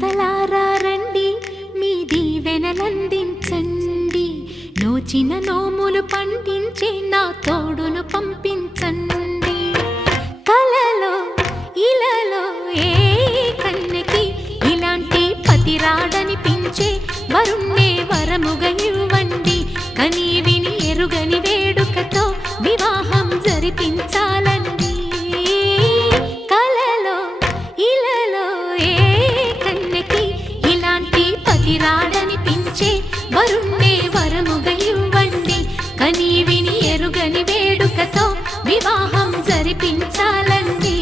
దేవతలారా రండి మీ దీవెనలందించండి నోచిన నోములు పండించే నా తోడును పంపించండి కలలో ఇలలో ఏ కన్నెకి ఇలాంటి పతి రాడనిపించే వరుణ్ణే వరముగా ఇవ్వండి కని విని ఎరుగని వేడుకతో వివాహం జరిపించాలండి కలలో ఇలలో ఏ కన్నెకి ఇలాంటి పతి రాడనిపించే వరుణ్ణే వరముగా ఇవ్వండి కని విని ఎరుగని వేడుకతో వివాహం జరిపించాలండి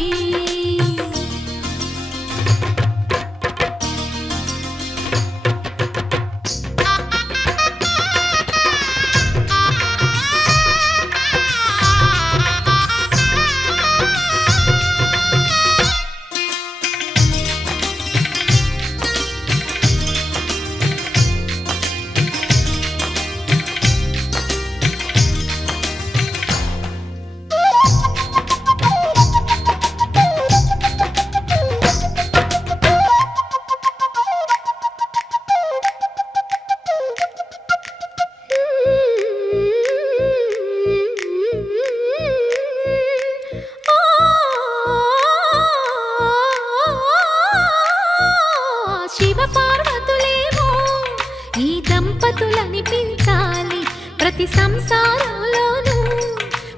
ఈ దంపతులనిపించాలి ప్రతి సంసారంలోనూ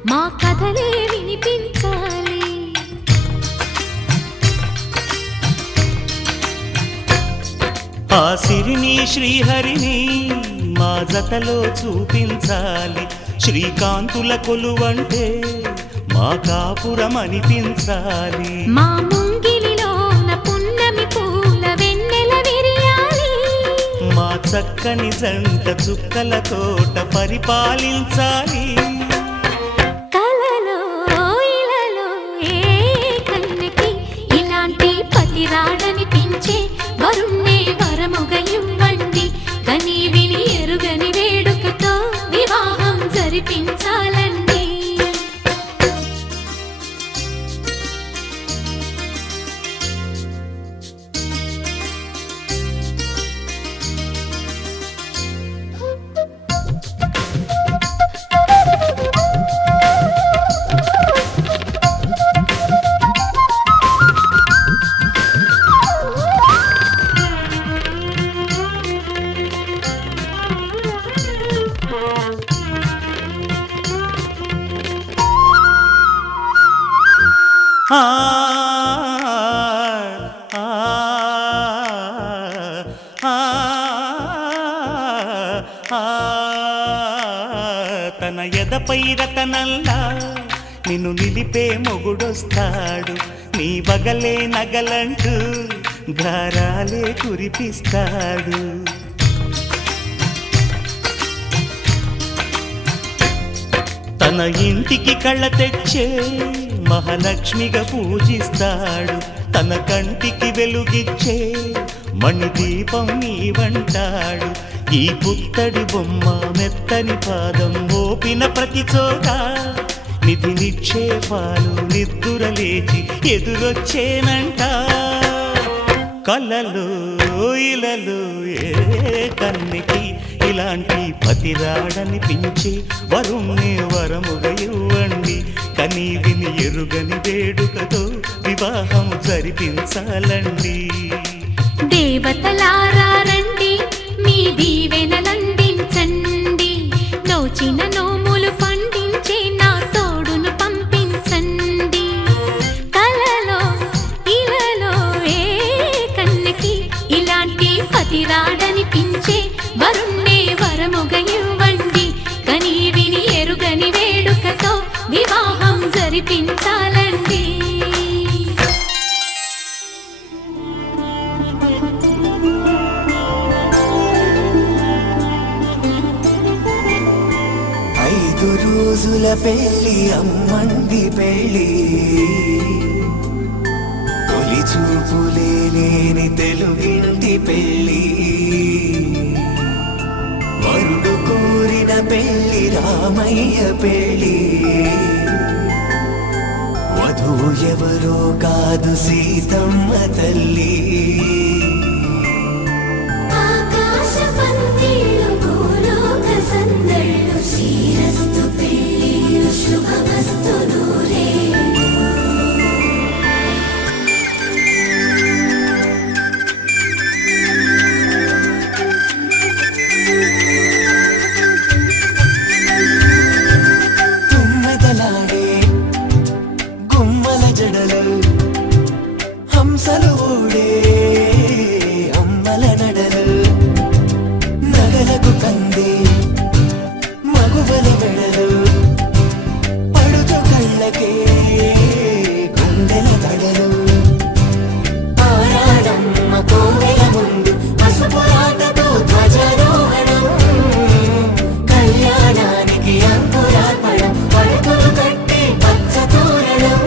మా కథలే వినిపించాలి ఆ సిరిని శ్రీహరిని మా జతలో చూపించాలి శ్రీకాంతుల కొలువంటే మా కాపురం అనిపించాలి మా ముంగిలిలోన పున్నమి పూల వెన్నెల విరియాలి మా చక్కని జంట చుక్కల తోట పరిపాలించాలి కలలో ఇలలో ఏ కన్నెకి ఇలాంటి పతి రాడనిపించే వరుణ్ణే వరముగా ఇవ్వండి కని విని ఎరుగని వేడుకతో వివాహం జరిపించాలండి ఆ ఆ ఆ తన ఎదపై రతనల్లా నిన్ను నిలిపే మొగుడొస్తాడు నీ బగలే నగలంటూ గారాలే కురిపిస్తాడు తన ఇంటికి కళ్ళ తెచ్చే మహాలక్ష్మిగా పూజిస్తాడు తన కంటికి వెలుగిచ్చే మణిదీపం నీవంటాడు ఈ పుత్తడి బొమ్మ మెత్తని పాదం మోపిన ప్రతి చోట నిధి నిక్షేపాలు నిద్దుర లేచి ఎదురొచ్చేనంట కలలో ఇలలో ఏ కన్నెకి ఇలాంటి పతి రాడనిపించి వరుణ్ణి వరముగా ఇవ్వండి కని విని ఎరుగని వేడుకతో వివాహం జరిపించాలండి దేవతలారా రండి మీ దీవెనలందించండి నోచిన నోములు పండించే నా తోడును పంపించండి కలలో ఇలలో ఏ కన్నెకి ఇలాంటి పతి రాడనిపించే వరుణ్ణే వరముగా ఇవ్వండి కని విని ఎరుగని వేడుకతో వివాహం జరిపించాలండి రోజుల పెళ్ళి అమ్మంది పెళ్ళి తొలి చూపులే లేని తెలుగింటి పెళ్ళి వరుడు కోరిన పెళ్ళి రామయ్య పెళ్ళి వధువు ఎవరో కాదు సీతమ్మ తల్లి చూడే అమ్మల నడలు నగలకు కంది మగువల మెడలు పడుతు కళ్ళకే గుండెల తడలు ఆరాడమ్మ కోవెల ముందు పసుపు రాతతో ధ్వజారోహణం కళ్యాణానికి అంకురార్పణం పడకలు కట్టి పచ్చ తోరణం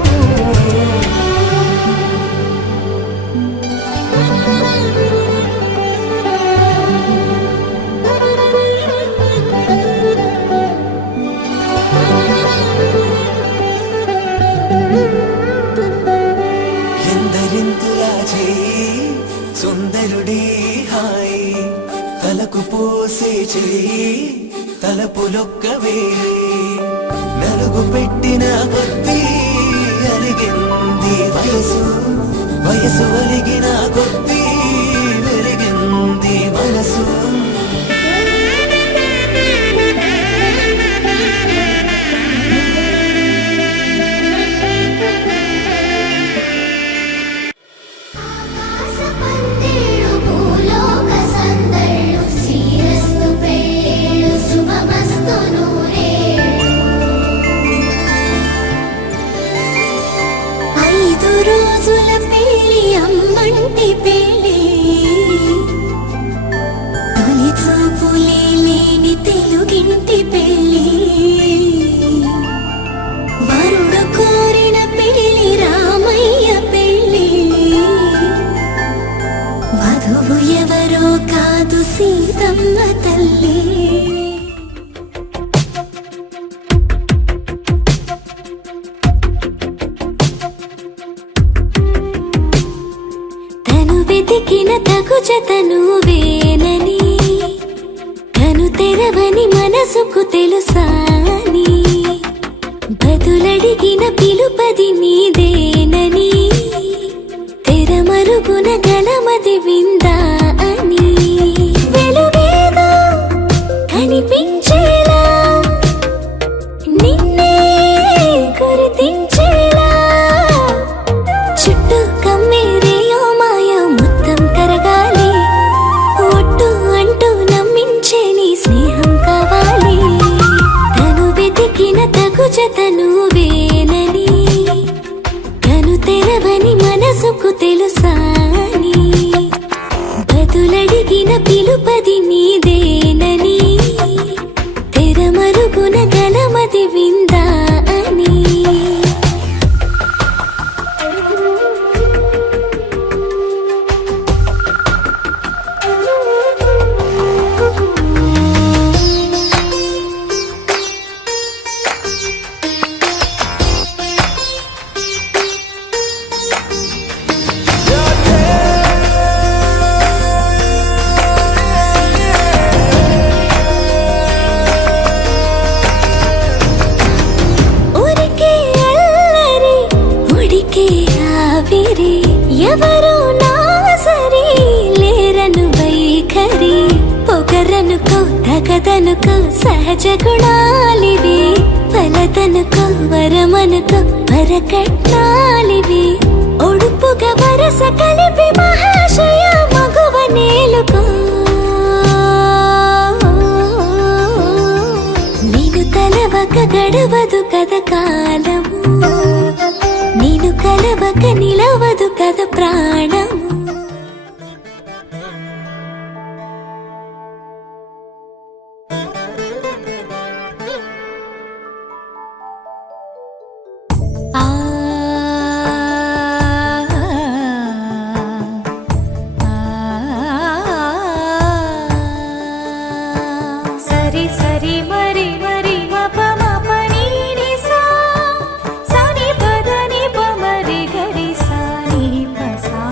ఎందరింతులా చేయి సుందరుడి హాయి తలకు పోసే చేయి తలపులొక్క వేయి నలుగు పెట్టిన కొద్దీ అలిగింది వయసు వయసు ఒలిగిన కొద్దీ వెలిగింది మనసు ఆకాశపందిళ్ళు భూలోక సందళ్ళు శ్రీరస్తు పెళ్ళిళ్ళు శుభమస్తు నూరేళ్ళు 5 రోజుల పెళ్ళి అమ్మంటి పెళ్ళి తొలి చూపులే లేని తెలుగింటి పెళ్ళి వరుడు కోరిన పెళ్ళి రామయ్య పెళ్ళి వధువు ఎవరో కాదు సీతమ్మ తల్లి తను వెతికిన తగు జతను వేనని తను తెరవని మనసుకు తెలుసాని బదులడిగిన పిలుపది నీదేనని తెరమరుగున గలమది విందా అని వెలుగేదో కనిపించేలా నిన్నే గుర్తించేలా చుట్టూ కమ్మేరేయో మాయ మొత్తం కరగాలి ఒట్టు అంటూ నమ్మించే నీ స్నేహం కావాలి తను వెతికిన తగు జతను వేనని తను తెరవని మనసుకు తెలుసాని బదులడిగిన పిలుపది నీదేనని తెరమరుగున గలమది విందా అని ఊరికే అల్లరి ఉడికే ఆవిరి ఎవరు నా సరి లేరను వైఖరి పొగరనుకో తగదనుకో సహజ గుణాలివి ఫలదనుకో వరమనుకో వరకట్నాలివి ఒడుపుగా వరస కలిపి మహాశయ మగువ నేలుకో నేను తలవక గడవదు కద కాలము నేను కలవక నిలవదు కద ప్రాణము ఆ సరి సరి మరి మరి మప మప నీ ని సా సని పద ని ప మరి గరి సా ని ప సా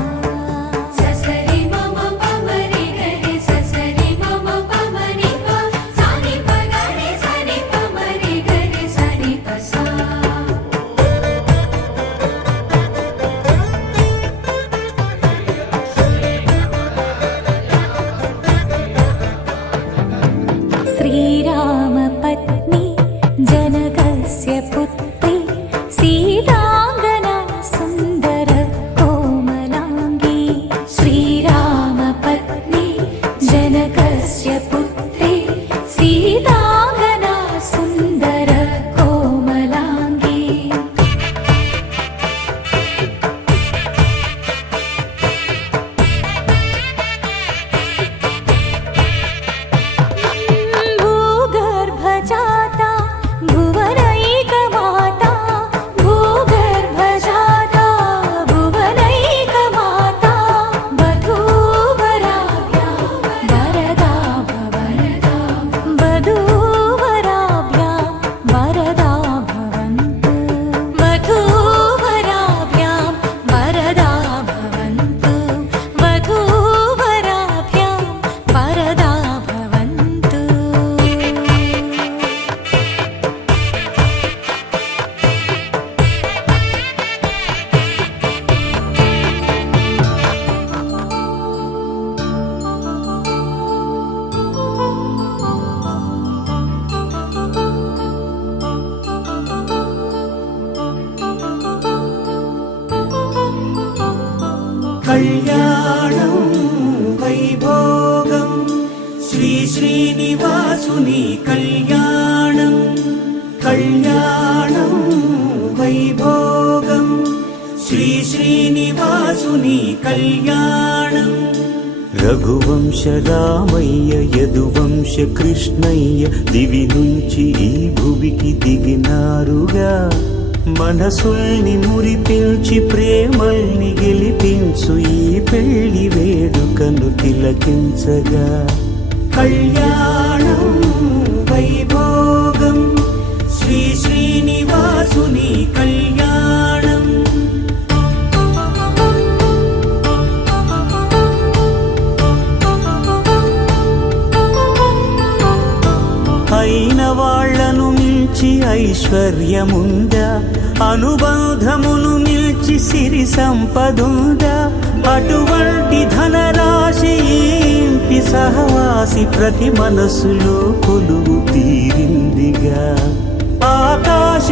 కళ్యాణం వైభోగం శ్రీ శ్రీనివాసుని కళ్యాణం కళ్యాణం వైభోగం శ్రీ శ్రీనివాసుని కళ్యాణం రఘువంశ రామయ్య యదువంశ కృష్ణయ్య దివి నుంచి ఈ భువికి దిగినారుగా మనసుల్ని మురిపించి ప్రేమల్ని గెలిపించు ఈ పెళ్లి వేడుకను తిలకించగా కళ్యాణం వైభోగం శ్రీ శ్రీనివాసుని కళ్యాణం అయిన వాళ్లను మించి ఐశ్వర్యముందా అనుబంధమును మిల్చి సిరి సంపదుందా అటువంటి ధనరాశి ఇంటి సహవాసి ప్రతి మనసులో కొలువు తీరిందిగా ఆకాశరాజునకు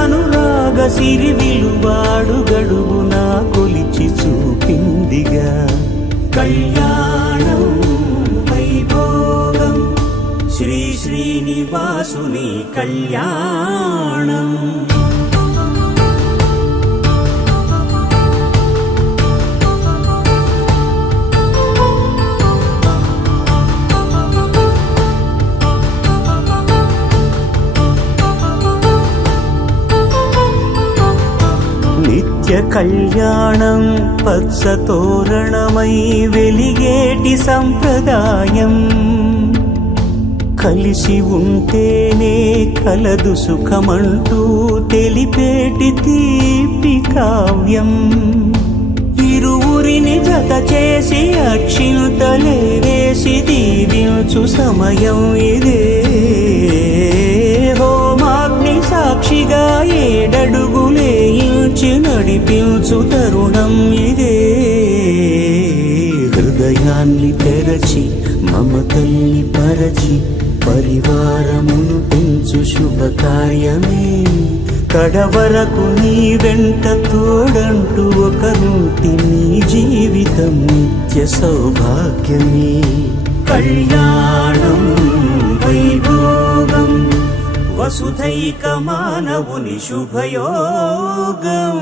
అనురాగ సిరి విలువాడు గడువునా కొలిచి చూపిందిగా కళ్యాణం వైభోగం శ్రీ శ్రీనివాసుని కళ్యాణం నిత్య కళ్యాణం పచ్చ తోరణమై వెలిగేటి సంప్రదాయం కలిసి ఉంటేనే కలదు సుఖమంటూ తెలిపేటి తీపి కావ్యం ఇరువురిని జత చేసి అక్షింతలే వేసి దీవించు సమయం ఇదే హోమాగ్ని సాక్షిగా ఏడడుగులే ఇంచి నడిపించు తరుణం ఇదే హృదయాన్ని తెరచి మమతల్ని పరచి పరివారమును పెంచు శుభకార్యమే కడవరకు నీ వెంట తోడంటూ ఒకరుంటి నీ జీవితం నిత్య సౌభాగ్యమే కళ్యాణం వైభోగం వసుధైక మానవుని శుభయోగం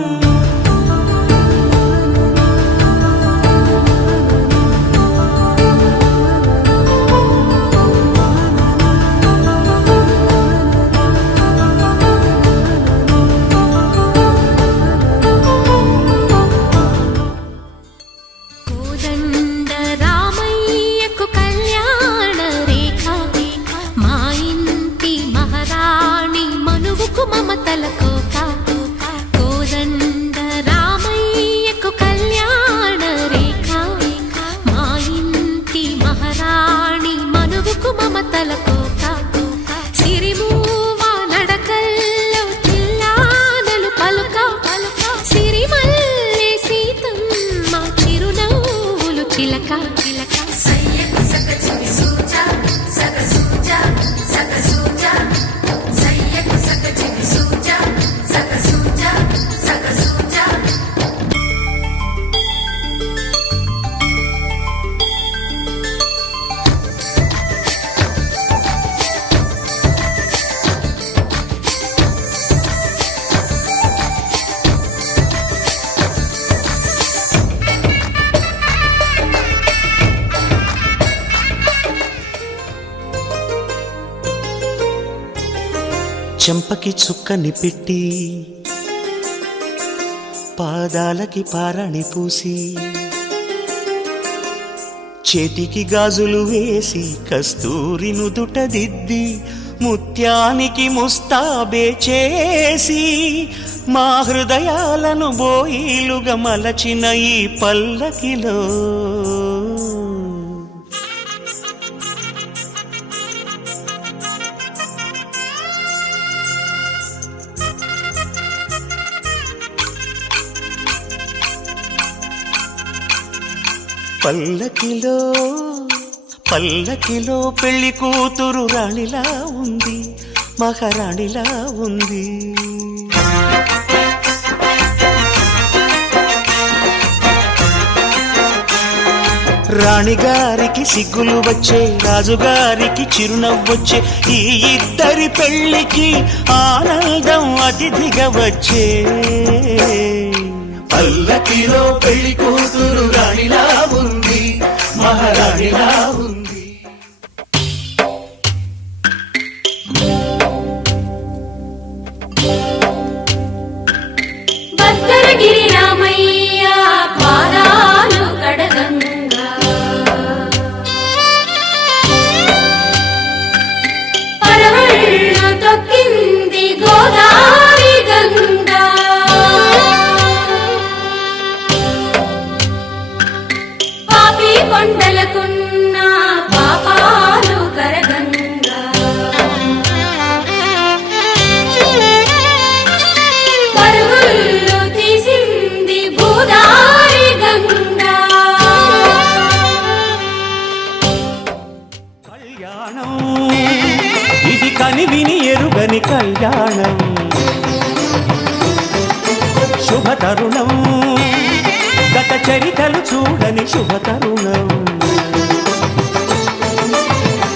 చెంపకి చుక్కని పెట్టి పాదాలకి పారాణి పూసి చేతికి గాజులు వేసి కస్తూరి నుదుట దిద్ది ముత్యానికి ముస్తాబే చేసి మా హృదయాలను బోయిలుగా మలచిన ఈ పల్లకిలో పల్లకిలో పల్లకిలో పెళ్లి కూతురు రాణిలా ఉంది, మహారాణిలా ఉంది. రాణిగారికి సిగ్గులు వచ్చే, రాజుగారికి చిరునవ్వొచ్చే, ఈ ఇద్దరి పెళ్లికి ఆనందం అతిథిగా వచ్చే. పల్లకిలో పెళ్లి కూతురు రాణిలా ఉంది, మహారాణిలా ఉంది. భద్రగిరి రామయ్య పాదాలు కడగంగా, పరవళ్ళు తొక్కింది గోదావరి గంగా, పాపి కొండలకున్న పాపాలు కరగంగా, పరుగులు తీసింది భూదారి గంగా. కళ్యాణం ఇది కనివిని ఎరుగని కళ్యాణం, శుభతరుణం గత చరితలు చూడని శుభతరుణం.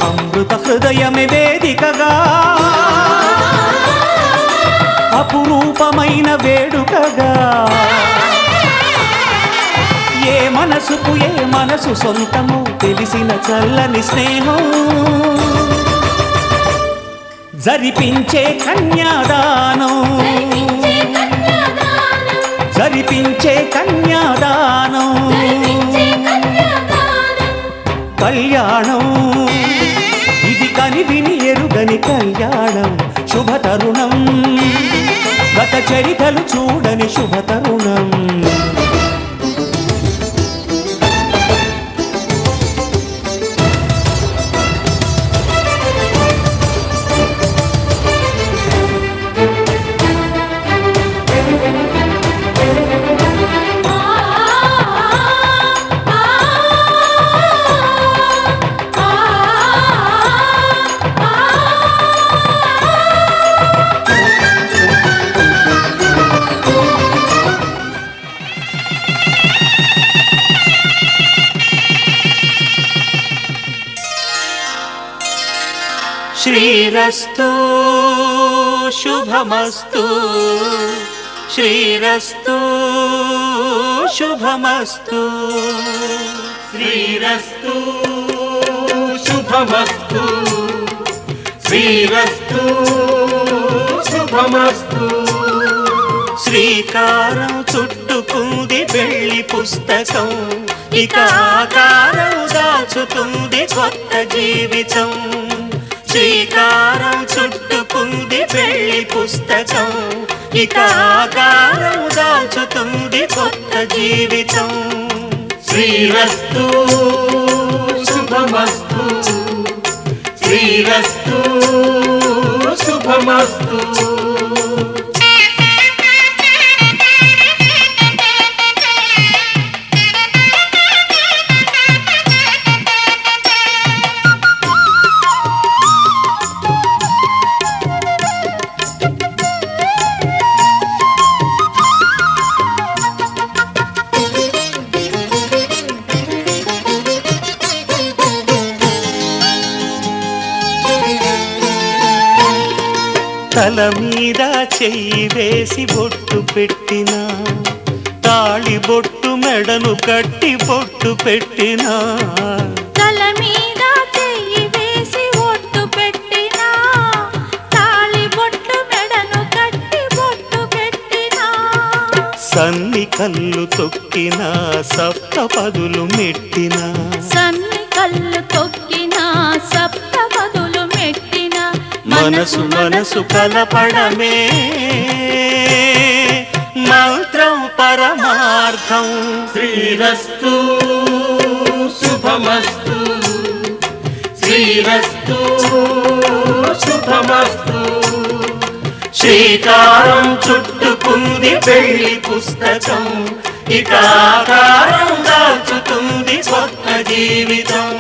అమృత హృదయమే వేదికగా, అపురూపమైన వేడుకగా, ఏ మనసుకు ఏ మనసు సొంతము తెలిసిన చల్లని స్నేహం, జరిపించే కన్యాదానం, జరిపించే కన్యాదానం. కళ్యాణం ఇది కనివిని ఎరుగని కళ్యాణం, శుభతరుణం గత చరితలు చూడని శుభతరుణం. శ్రీరస్తు శుభమస్తు, శ్రీరస్తు శుభమస్తు, శ్రీరస్తు శుభమస్తు, శ్రీరస్తు శుభమస్తు. శ్రీకారం చుట్టుకుంది పెళ్లి పుస్తకం, ఇక ఆకారం దాచుతుంది కొత్త జీవితం. శ్రీకారం చుట్టుకుంది పెళ్లి పుస్తకం, ఇక ఆకారం దాచుతుంది కొత్త జీవితం. శ్రీరస్తు శుభమస్తు, శ్రీరస్తు శుభమస్తు. తల మీద చెయ్యి వేసి బొట్టు పెట్టినా, తాళి బొట్టు మెడను కట్టి బొట్టు పెట్టినా, తల మీద చెయ్యి వేసి ఒట్టు పెట్టినా, తాళి బొట్టు మెడను కట్టి బొట్టు పెట్టినా, సన్ని కళ్ళు తొక్కినా, సప్తపదులు మెట్టినా, సన్ని కళ్ళు తొక్కినా, సప్తపదులు మెట్టినా, మనసు మనసు కలపడమే మంత్రం పరమార్థం. శ్రీరస్తు శుభమస్తు, శ్రీరస్తు శుభమస్తు. శ్రీకారం చుట్టుకుంది పెళ్లి పుస్తకం, ఇక ఆకారం దాచుతుంది కొత్త జీవితం.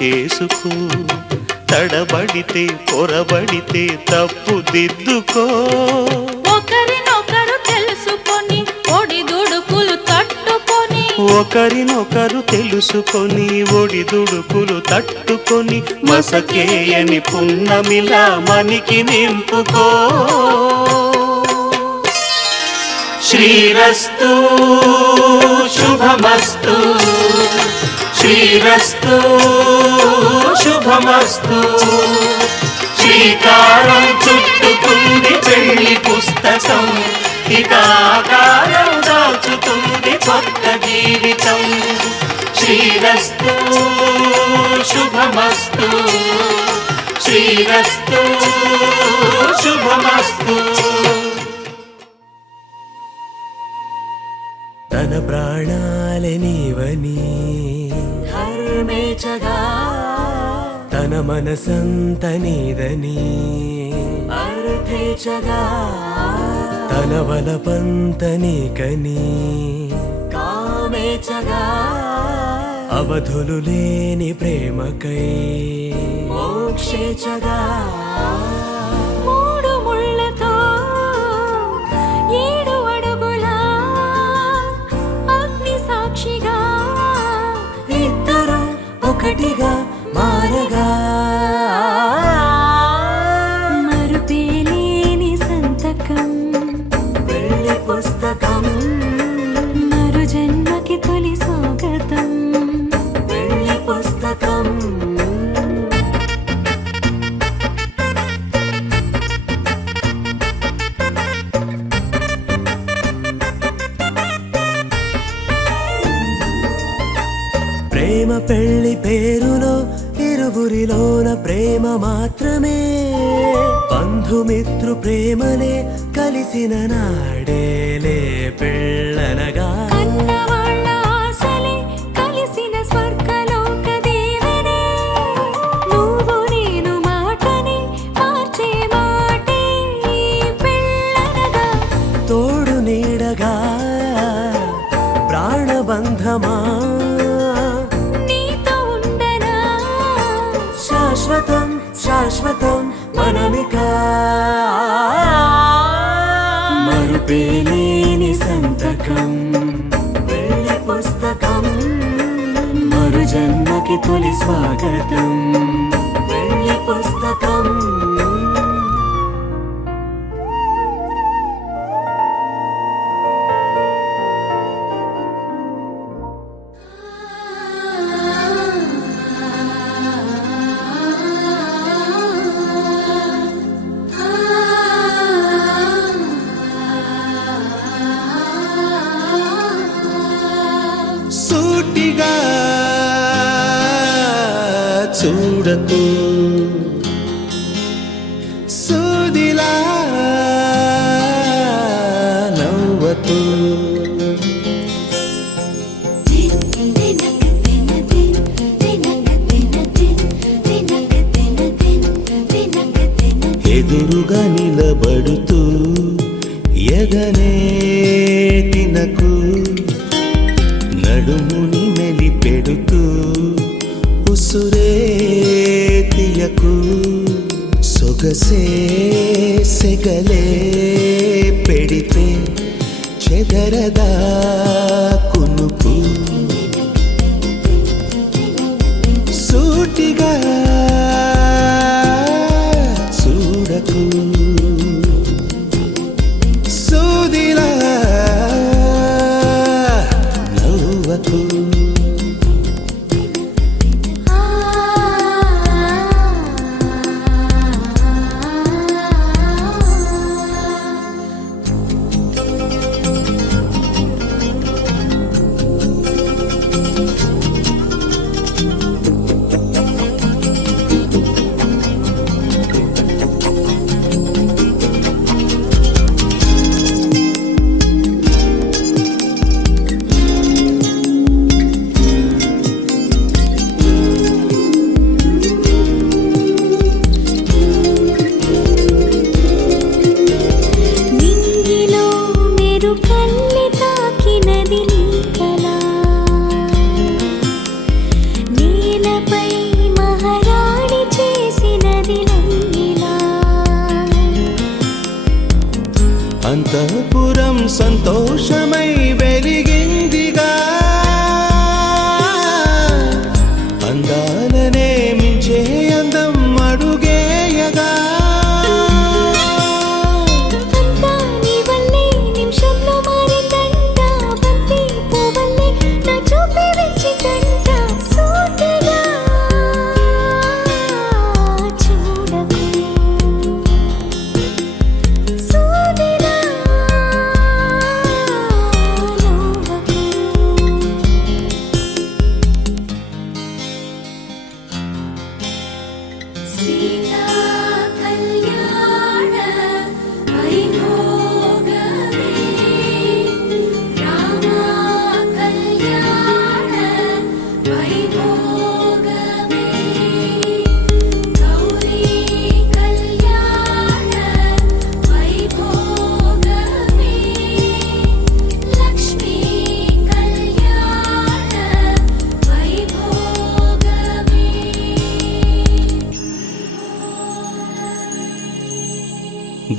చేసుకో, తడబడితే పొరబడితే తప్పు దిద్దుకో. ఒకరినొకరు తెలుసుకొని ఒడిదుడుకులు తట్టుకొని, ఒకరినొకరు తెలుసుకొని ఒడిదుడుకులు తట్టుకొని, మసకేయని పున్నమిలా మనికి నింపుకో. శ్రీరస్తు శుభమస్తు, శ్రీరస్తు శుభమస్తు. శ్రీకారం చుట్టుకుంది పెళ్లి పుస్తకం, ఇక ఆకారం దాచుతుంది కొత్త జీవితం. శ్రీరస్తు శుభమస్తు, శ్రీరస్తు శుభమస్తు. తన ప్రాణాలే నీవని ధర్మేచగా, తన మనసంత నీదని అర్థేచగా, తన వలపంత నీకని కామేచగా, అవధులు లేని ప్రేమకై మోక్షేచగా. మూడు ముళ్ళతో 7 అడుగుల అగ్ని సాక్షిగా, ఇద్దరు ఒకటిగా మారగా, మరుపేలేని సంతకం పెళ్లి పుస్తకం, మరు జన్మకి తొలి స్వాగతం. పెళ్లి పుస్తకం. ప్రేమ పెళ్లి పేరులో ఇరువురిలోన ప్రేమ మాత్రమే, బంధుమిత్రు ప్రేమలే కలిసిన నాడేలే పెళ్ళనగా. కన్నవాళ్ళ ఆశలే కలిసిన స్వర్గలోక దీవెనే, నువ్వు నేను మాటని మార్చే మాటే పెళ్ళనగా. తోడు నీడగా ప్రాణబంధమా, నీతో ఉండనా శాశ్వతం శాశ్వతం మనమిక. మరుపేలేని సంతకం పెళ్లి పుస్తకం, మరు జన్మకి తొలి స్వాగతం. పెళ్లి పుస్తకం. సూటిగా చూడకు, సూదిలా నవ్వకు. ఎదురుగా నిలబడుతూ ఎదనే తినకు, నడుముని మెలిపెడుతూ ఉసురే తీయకు. సొగసే సెగలే పెడితే చెదరదా కునుకు. సూటిగా చూడకు, సూదిలా నవ్వకు.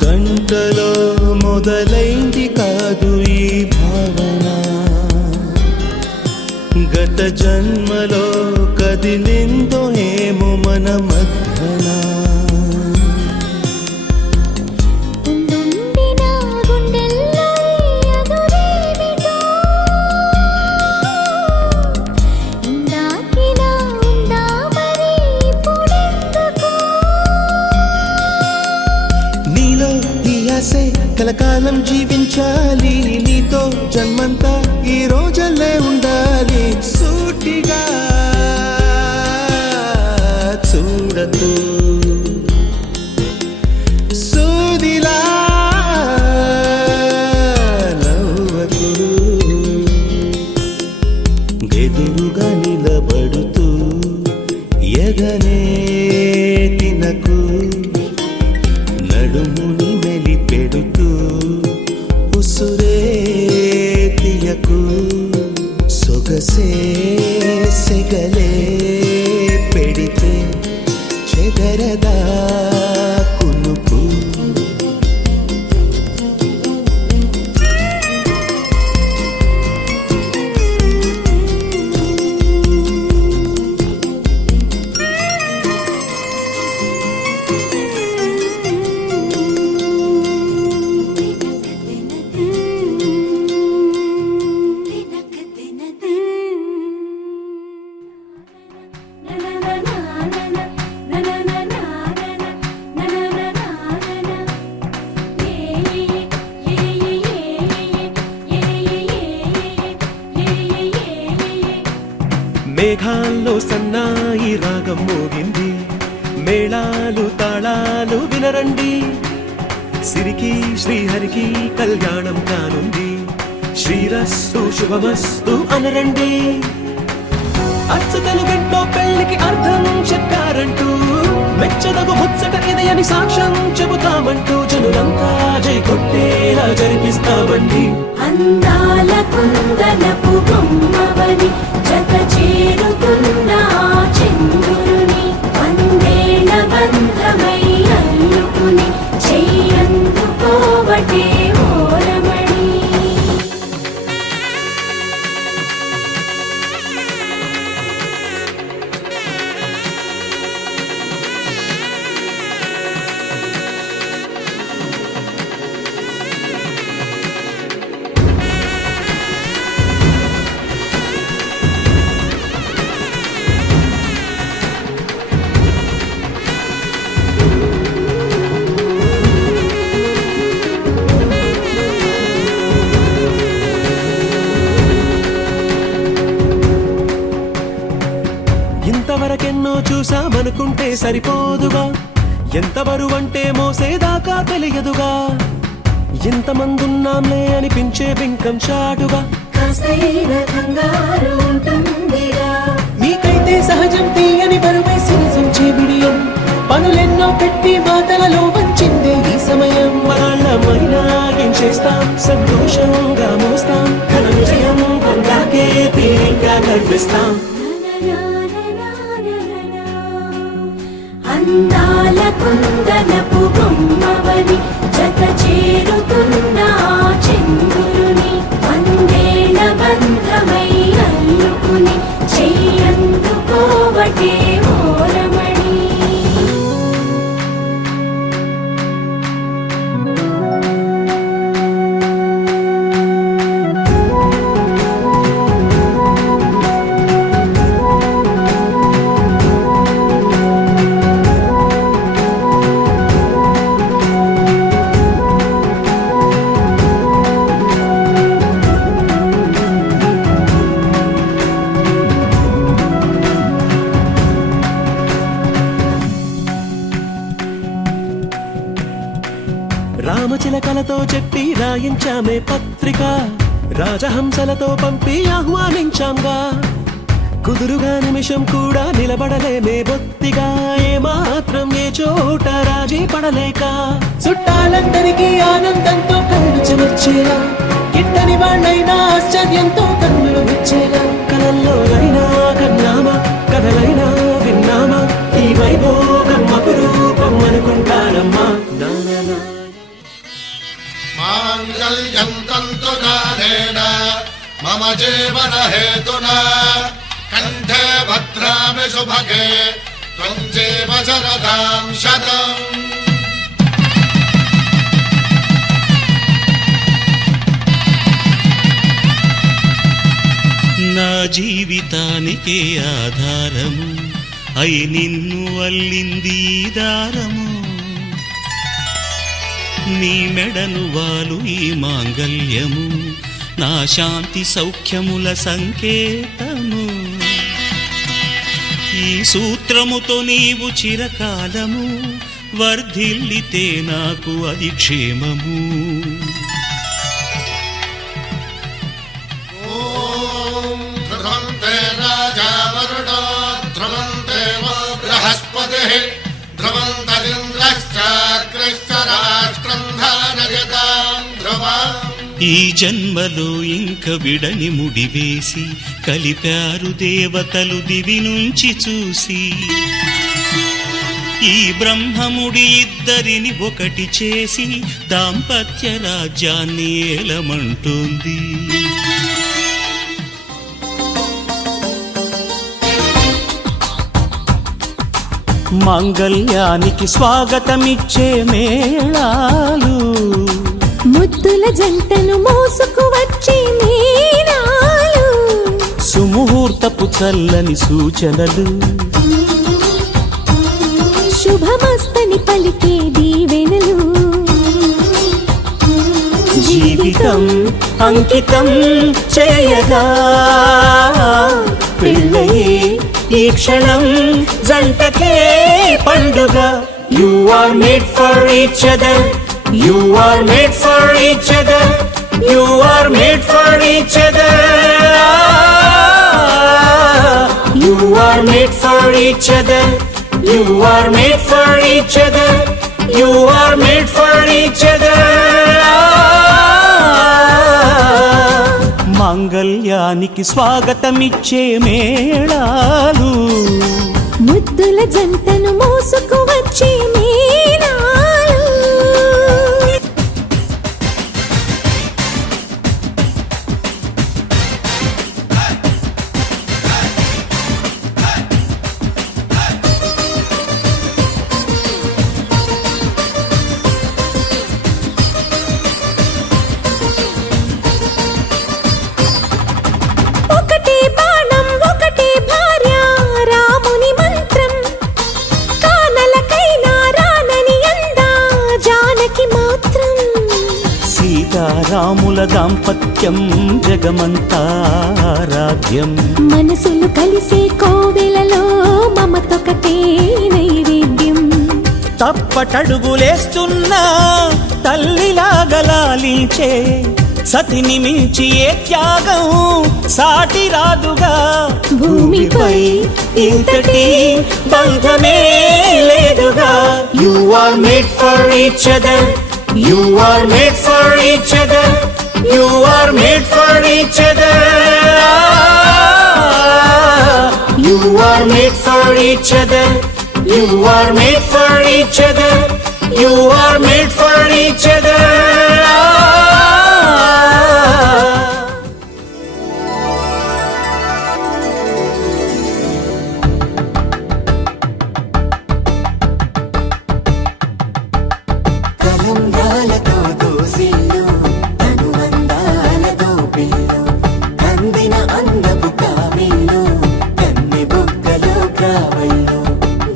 గంటలో మొదలైంది కాదు ఈ భావన, గత జన్మలో కదిలిందో ఏమో మన మధ్యన. ఉండుండి నా గుండెల్లో ఈ అదురేమిటో, ఇందాకిలా ఉందా మరి ఇప్పుడెందుకో. నీలో ఈ ఆశే కలకాలం జీవించాలి, నీతో జన్మంతా ఈ రోజల్లే ఉండాలి. సూటిగా చూడకు, సూదిలా నవ్వకు, ఎదురుగా నిలబడుతూ ఎగనే తినకు, నడుముని మెలిపెడుతూ ఉసురే తీయకు, సొగసే సెగలే పెడితే చెదరదా కునుకు. మేఘాల్లో సన్నాయి రాగం మోగింది, మేళాలు తాళాలు వినరండి, సిరికి శ్రీహరికి కళ్యాణం కానుంది, శ్రీరస్తు శుభమస్తు అనరండి. అచ్చతలు గంటో పెళ్లికి అర్థం చెప్పారంటూ, మెచ్చదగు ముచ్చట ఇది అని సాక్ష్యం చెబుతామంటూ, జనులంతా జై కొట్టేలా జరిపిస్తామండి. అందాల కుందనపు బొమ్మవని జత చేరుతున్న ఆ చంద్రుని, వందేళ్ల బంధమై అల్లుకుని చెయ్యందుకోవటే ఓరమణి. ఇంతవరకెన్నో చూసామనుకుంటే సరిపోదుగా, ఎంత బరువంటే మోసేదాకా తెలియదుగా, ఇంతమందున్నాంలే అనిపించే బింకం చాటుగా, కాస్తైన కంగారు ఉంటుందిగా. మీకైతే సహజం తీయని బరువై సిరసించే బిడియం, పనులెన్నో పెట్టి మాటలలో వంచిందే ఈ సమయం. మనాళ్ళమైనా ఏం చేస్తాం, సంతోషంగా మోస్తాం, ఘన విజయం పొందాకే తీరిగ్గా గర్విస్తాం. అందాల కుందనపు బొమ్మవని జత చేరుతున్న ఆ చంద్రుని, వందేళ్ల బంధమై అల్లుకుని చెయ్యందుకోవటే ఓరమణి. రామచిలకలతో చెప్పి రాయించామే పత్రిక, రాజహంసలతో పంపి ఆహ్వానించాంగా, కుదురుగా నిమిషం కూడా నిలబడలేమే బొత్తిగా, ఏమాత్రం ఏ చోట రాజీ పడలేక, చుట్టాలందరికీ ఆనందంతో కళ్ళు చెమర్చేలా, గిట్టని వాళ్ళైనా ఆశ్చర్యంతో కన్నులు విచ్చేలా, కలల్లోనైనా కన్నామా, కథలైనా విన్నామా, ఈ వైభోగం అపురూపం అనుకుంటారమ్మా. वरुणा कण्ठे भद्रामि सुभगे त्वं चैव शरदां शतम् నా జీవితానికే ఆధారము అయి నిన్ను అల్లింది ఈ దారము నీ మెడను వాలు ఈ మాంగల్యము నా శాంతి సౌఖ్యముల సంకేతము ఈ సూత్రముతో నీవు చిరకాలము వర్ధిల్లితే నాకు అది క్షేమము ఈ జన్మలో ఇంక విడని ముడివేసి కలిపారు దేవతలు దివి నుంచి చూసి ఈ బ్రహ్మముడి ఇద్దరిని ఒకటి చేసి దాంపత్య రాజ్యాన్ని ఏలమంటోంది మాంగళ్యానికి స్వాగతమిచ్చే మేళాలు ముద్దుల జంటను మోసుకు వచ్చే మీనాలు సుముహూర్తపు చల్లని సూచనలు శుభమస్తని పలికే దీవెనలు జీవితం అంకితం చేయగా పెళ్ళయే ఈ క్షణం జంటకే పండుగ you are made for each other you are made for each other you are made for each other you are made for each other you are made for each other you are made for each other మాంగళ్యానికి స్వాగతమిచ్చే మేళాలు ముద్దుల జంటను మోసుకు వచ్చే మీనాలు ఒకటే బాణం ఒకటే భార్య రాముని మంత్రం కానలకైనా రానని అందా జానకి మాత్రం సీతారాముల దాంపత్యం జగమంతా ఆరాధ్యం మనసులు కలిసే కోవెలలో మమతొకటే నైవేద్యం తప్పటడుగులేస్తున్నా తల్లిలాగలాలించే సతిని మించి ఏ త్యాగం సాటి రాదుగా భూమిపై ఇంతటి బంధమే లేదుగా you are made for each other you are made for each other you are made for each other you are made for each other you are made for each other you are made for each other కలంగాలతో దోసిల్లు అనుబంధాలతో పిల్లు అందిన అందపు కావిల్లు కన్ని బుగ్గలో కావళ్ళు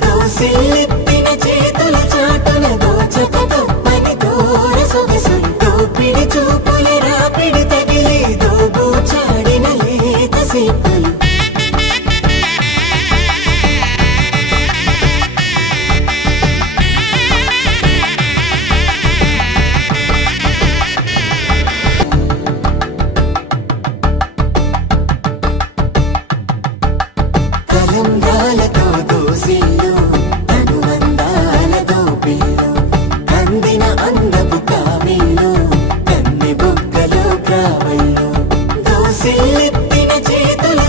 దోసిల్లెత్తిన చేతుల చాటున దోచక తప్పని దూర సొగసులు దోపిడి చూపుల రాపిడి తగిలి దోబూచాడిన లేత సీపులు కలంగాలతో దోసిల్లు అనుబంధాలతో పిల్లు అందిన అందపు కావిల్లు కన్ని బుగ్గలో కావళ్ళు దోసిల్లెత్తిన చేతుల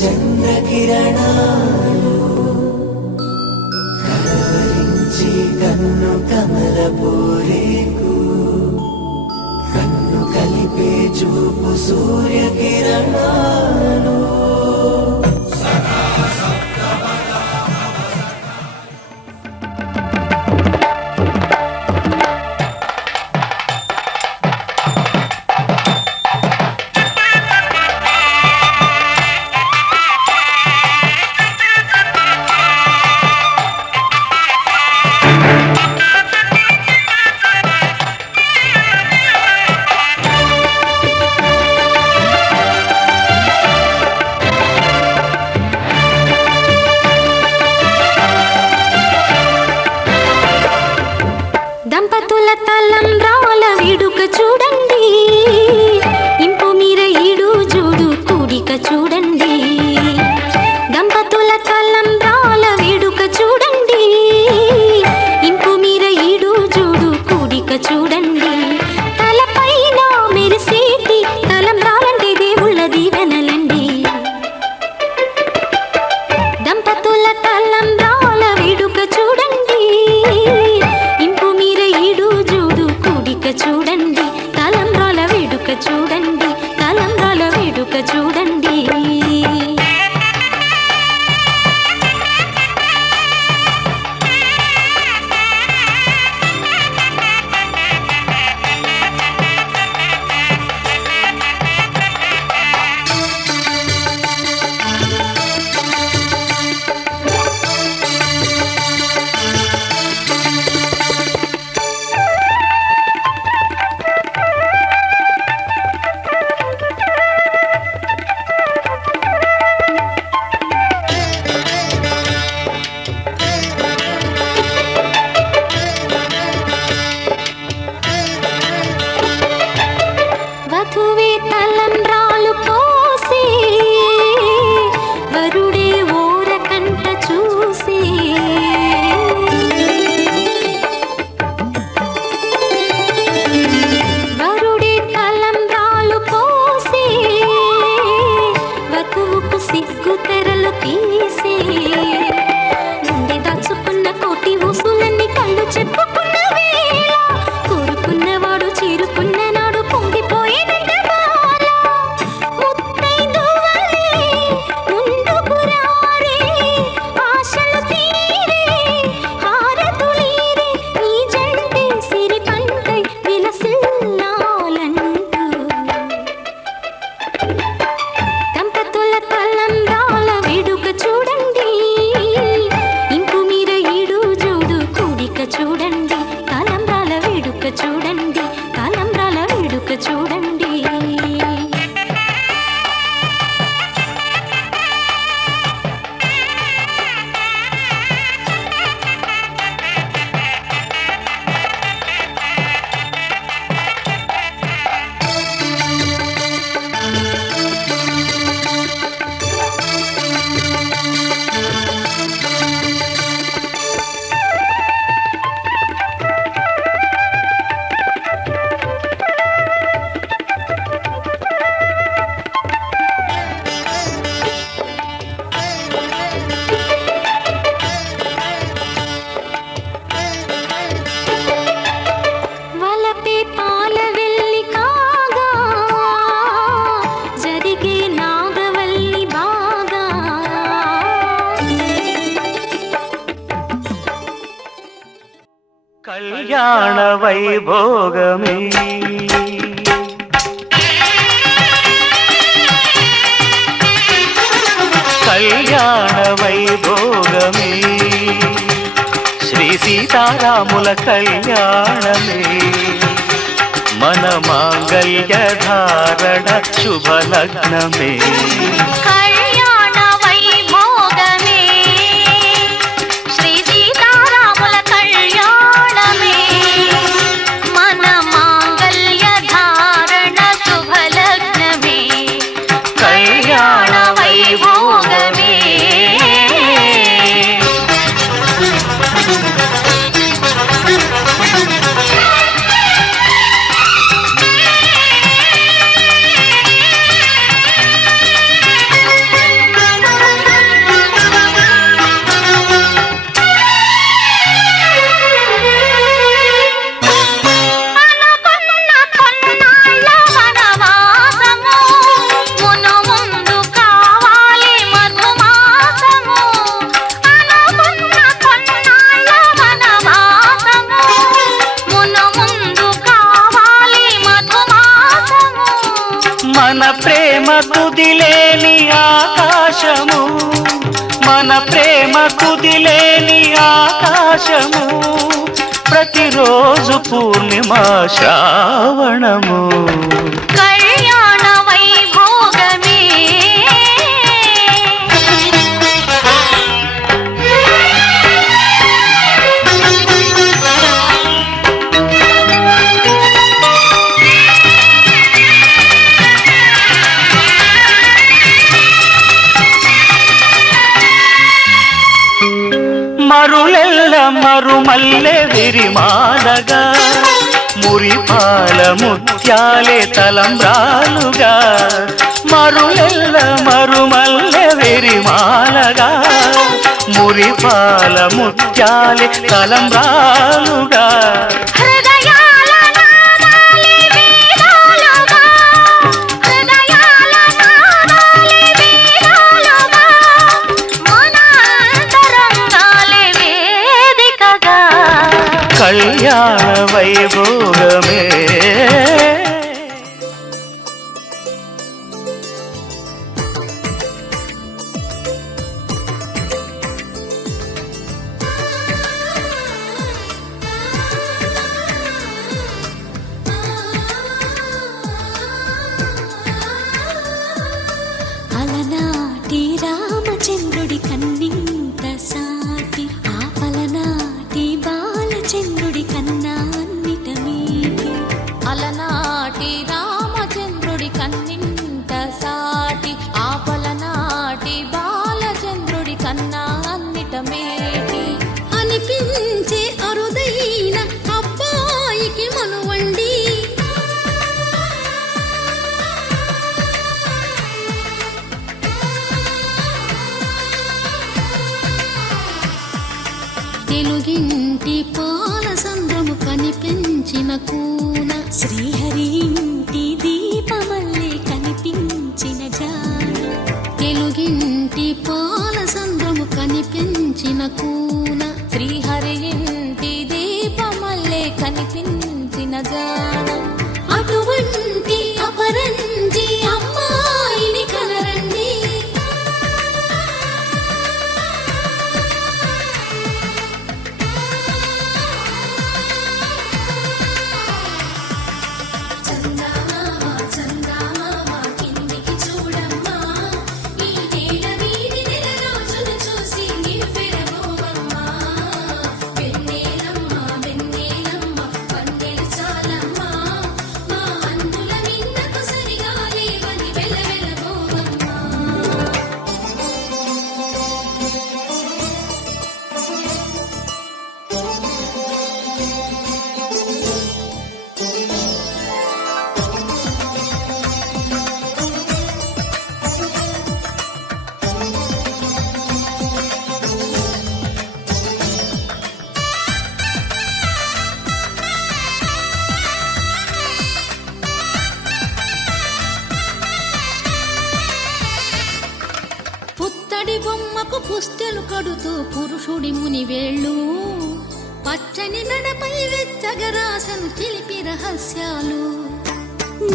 చంద్రకిరణాలు కలవరించి కన్ను కమలపోరేకు కన్ను కలిపే చూపు సూర్యకిరణాలు దంపతుల తలంబ్రాల వేడుక చూడండి, ఇంపు మీర ఈడు జోడు కూడిక చూడండి. దంపతుల తలంబ్రాల వేడుక చూడండి, ఇంపు మీర ఈడు జోడు కూడిక చూడండి. తలపైన మెరిసేటి తలంబ్రాలంటే దేవుళ్ళ దీవెనలండి. దంపతుల తలంబ్రాల వేడుక చూడండి, ఇంపు మీర ఈడు జోడు కూడిక చూడండి. తలంబ్రాల వేడుక చూడండి, తలంబ్రాల వేడుక చూడండి. వధువే తలంబ్రాలు పోసి వరుడే ఓరకంట చూసి వరుడే తలంబ్రాలు పోసి వధువుకు సిగ్గు తెరలు తీసి నుండి దాచుకున్న కోటి ఊసులన్నీ కళ్ళు చెప్పుకున్న వేళ కోరుకున్నవాడు చేరుకున్న నాడు పొంగిపోయేదంట బాల. ముత్తైదువలే ముందుకు రారే, ఆశలు తీరే హారతులీరే, ఈ జంటే సిరి పంటై విలసిల్లాలంటూ. దంపతుల తలంబ్రాల వేడుక చూడండి, ఇంపు మీర ఈడు జోడు కూడిక చూడండి. తలంబ్రాల వేడుక చూడండి, తలంబ్రాల వేడుక చూడండి. వలపే పాల వెల్లి కాగా జరిగే నాగవల్లి బాగా. కళ్యాణ వైభోగమే కళ్యాణ వైభోగమే శ్రీ సీతారాముల కళ్యాణమే మన మాంగళ్య ధారణ శుభలగ్నమే. కళ్యాణ వైభోగమే శ్రీ సీతారాముల కళ్యాణమే, మన మాంగళ్య ధారణ శుభలగ్నమే. కళ్యాణ వైభోగమే కుదిలేని ఆకాశము, మన ప్రేమ కుదిలేని ఆకాశము, ప్రతిరోజు పూర్ణిమ శ్రావణము. కళ్యాణ వైభోగమే మరులెల్ల మరుమల్లె విరిమాలగా, మురిపాల ముత్యాలే తలంబ్రాలుగా. మరులెల్ల మరుమల్లె విరిమాలగా, మురిపాల ముత్యాలే తలంబ్రాలుగా. హృదయాల నాదాలే వేదాలుగా, హృదయాల నాదాలే వేదాలుగా, మన అంతరంగాలే వేదికగా. కళ్యాణ వైభోగమే అలనాటి రామచంద్రుడి కన్నింత సాటి, ఆ పలనాటి బాలచంద్రుడి కన్నా అన్నిట మీటి. అలనాటి రామచంద్రుడి కన్నింట సాటి, ఆ పలనాటి బాలచంద్రుడి కన్నా అన్నిట మేటి. అనిపించే అరుదైన అబ్బాయికి మనువండి, తెలుగింటి పాల సంద్రము కనిపించిన కూన, శ్రీహరి ఇంటి దీపమల్లే కనిపించిన జాన. తెలుగింటి పాల సంద్రము కనిపించిన కూన, శ్రీహరి ఇంటి దీపమల్లే కనిపించిన జాన. అటువంటి అపరంజి అమ్మాయిని కనరండి. చందమామ చందమామ కిందికి చూడమ్మా, ఈ నేల వీధి నెల రోజులు చూసి నివ్వెరబోవమ్మా. వెన్నెలమ్మ వెన్నెలమ్మ పన్నెలు చాలమ్మా, మా అన్నుల మిన్నకు సరిగా లేవని వెలవెలబోవమ్మా. పుత్తడి బొమ్మకు పుస్తెలు కడుతూ పురుషుడి ముని వేళ్ళు, పచ్చని నడపై వెచ్చగరాసను చిలిపి రహస్యాలు.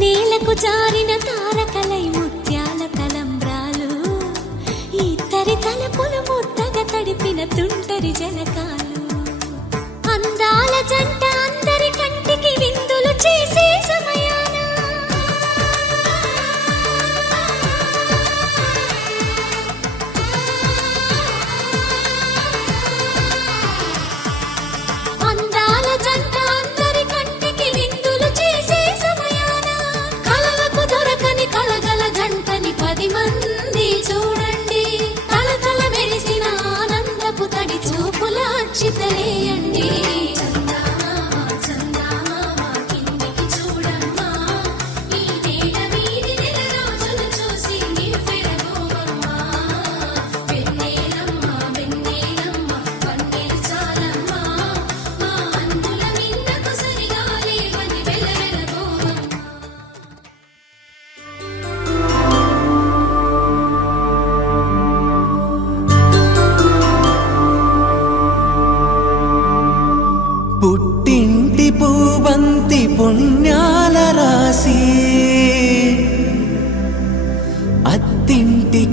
నేలకు జారిన తారకలై ముత్యాల తలంబ్రాలు, ఇద్దరి తలపులు ముద్దగా తడిపిన తుంటరి జలకాలు. అందాల జంట అందరి కంటికి విందులు చేసే సమయాన, అందాల జంట అందరి కంటికి విందులు చేసే సమయాన, కలలకు దొరకని కలగల జంటని 10 మంది చూడండి. తలతల మెరిసిన ఆనందపు తడి చూపుల అచ్చితలేయండి. చందమామ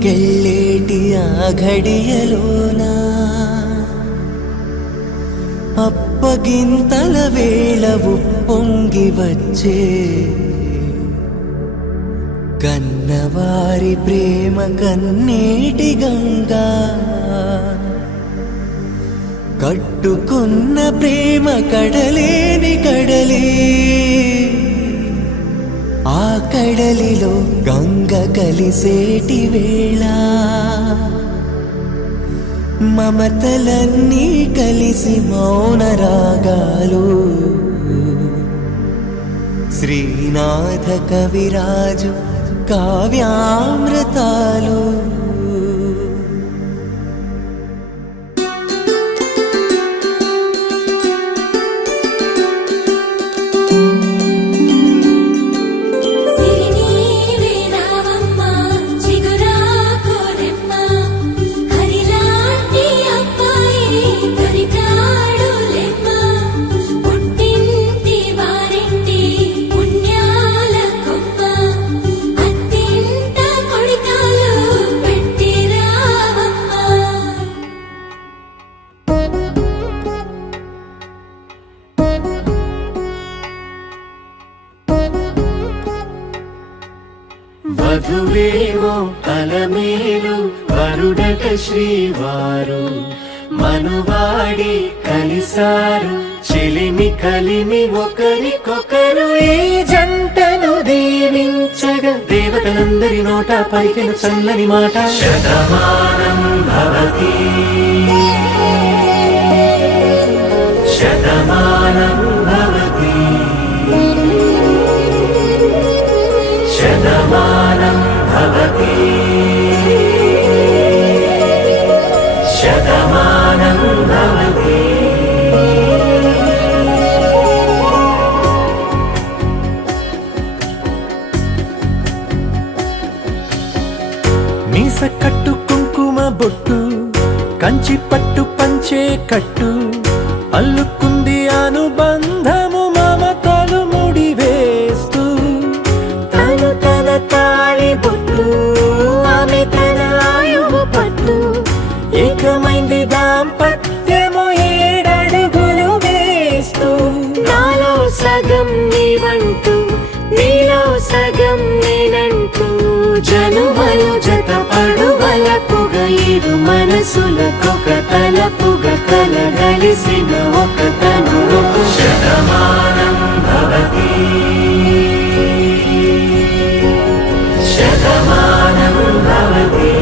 గుండెకెళ్ళేటి ఆ ఘడియలోనా అప్పగింతల వేళ ఉప్పొంగి వచ్చే కన్నవారి ప్రేమ కన్నీటి గంగా కట్టుకున్న ప్రేమ కడలేని కడలి ఆ కడలిలో గంగ కలిసేటి వేళ మమతలన్నీ కలిసి మౌన రాగాలు శ్రీనాథ కవిరాజు కావ్యామృతాలు వధువేవో అలమేలు వరుడట శ్రీవారు మనువాడి కలిసారు చెలిమి కలిమి ఒకరికొకరు ఈ జంటను దీవించగా దేవతలందరి నోట పలికిన చల్లని మాట శతమానం భవతి శతమానం భవతి శతమానం భవతి శతమానం భవతి మీస కట్టు కుంకుమ బొట్టు కంచి పట్టు పంచే కట్టు అల్లుకుంది అనుబంధము మమతలు ముడివేస్తూ తను తన తాళి బొట్టు ఆమె తన ఆయువు పట్టు ఏకమైంది దాంపత్యము 7 అడుగులు వేస్తూ నాలో సగం నీవంటూ నీలో సగం నేనంటూ జనుమలు జత పడువలపుగా ఇరు మనసులకొక తలపుగా కలగలిసిన ఒక తను శతమానం భవతి శతమానం భవతి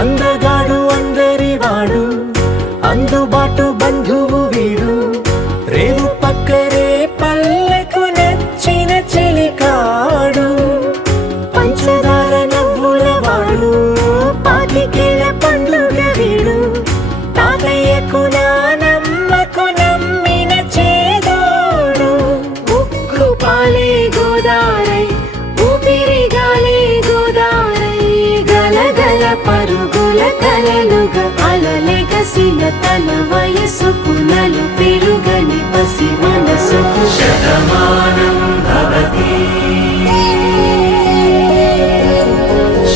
అందగాడు అందరివాడు అందుబాటు బంధువు వీడు రేవు పక్కరే పల్లెకు నచ్చిన చెలికాడు పంచదార నవ్వుల వాడు పాతికేల పండుగ వీడు తాతయ్యకు నానమ్మకు నమ్మిన చేదోడు ఉక్కు పాలే గోదారై ఊపిరి గాలే గోదారై గలగల పరుగుల కలలుగా అలలెగసిన తన వయసుకు నలు పెరుగని పసి మనసుకు శతమానం భవతి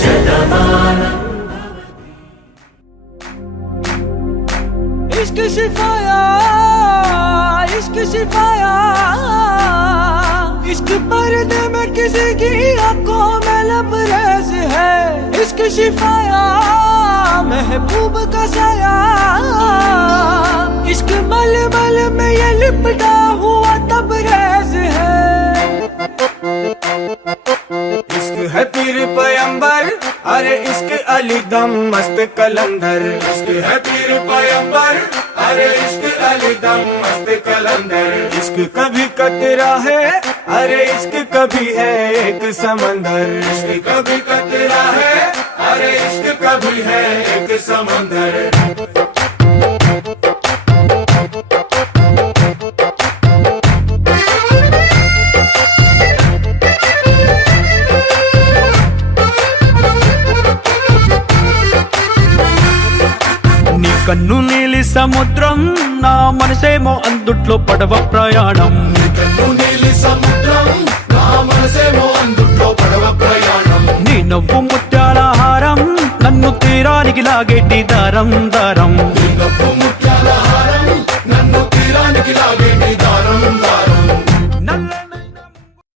శతమానం इश्क सिफाया इश्क सिफाया इश्क पर्दे में किसी की आंखों में लबरेज है इश्क सिफाया महबूब का साया इश्क मलमल में ये लिपटा हुआ तबरेज है इश्क है पीर पैगंबर अरे इश्क अली दम मस्त कलंदर इश्क है पीर पैगंबर अरे इश्क अली दम मस्त कलंदर इश्क कभी कतरा है अरे इश्क कभी है एक समंदर इश्क कभी कतरा है अरे इश्क का भी है एक समंदर నీ కన్ను నీలి సముద్రం నా మనసేమో అందుట్లో పడవ ప్రయాణం కన్ను నీలి సముద్రం నా మనసేమో అందుట్లో పడవ ప్రయాణం నీ నవ్వు ముత్యాల హారం నన్ను తీరానికి లాగేటి దారం దారం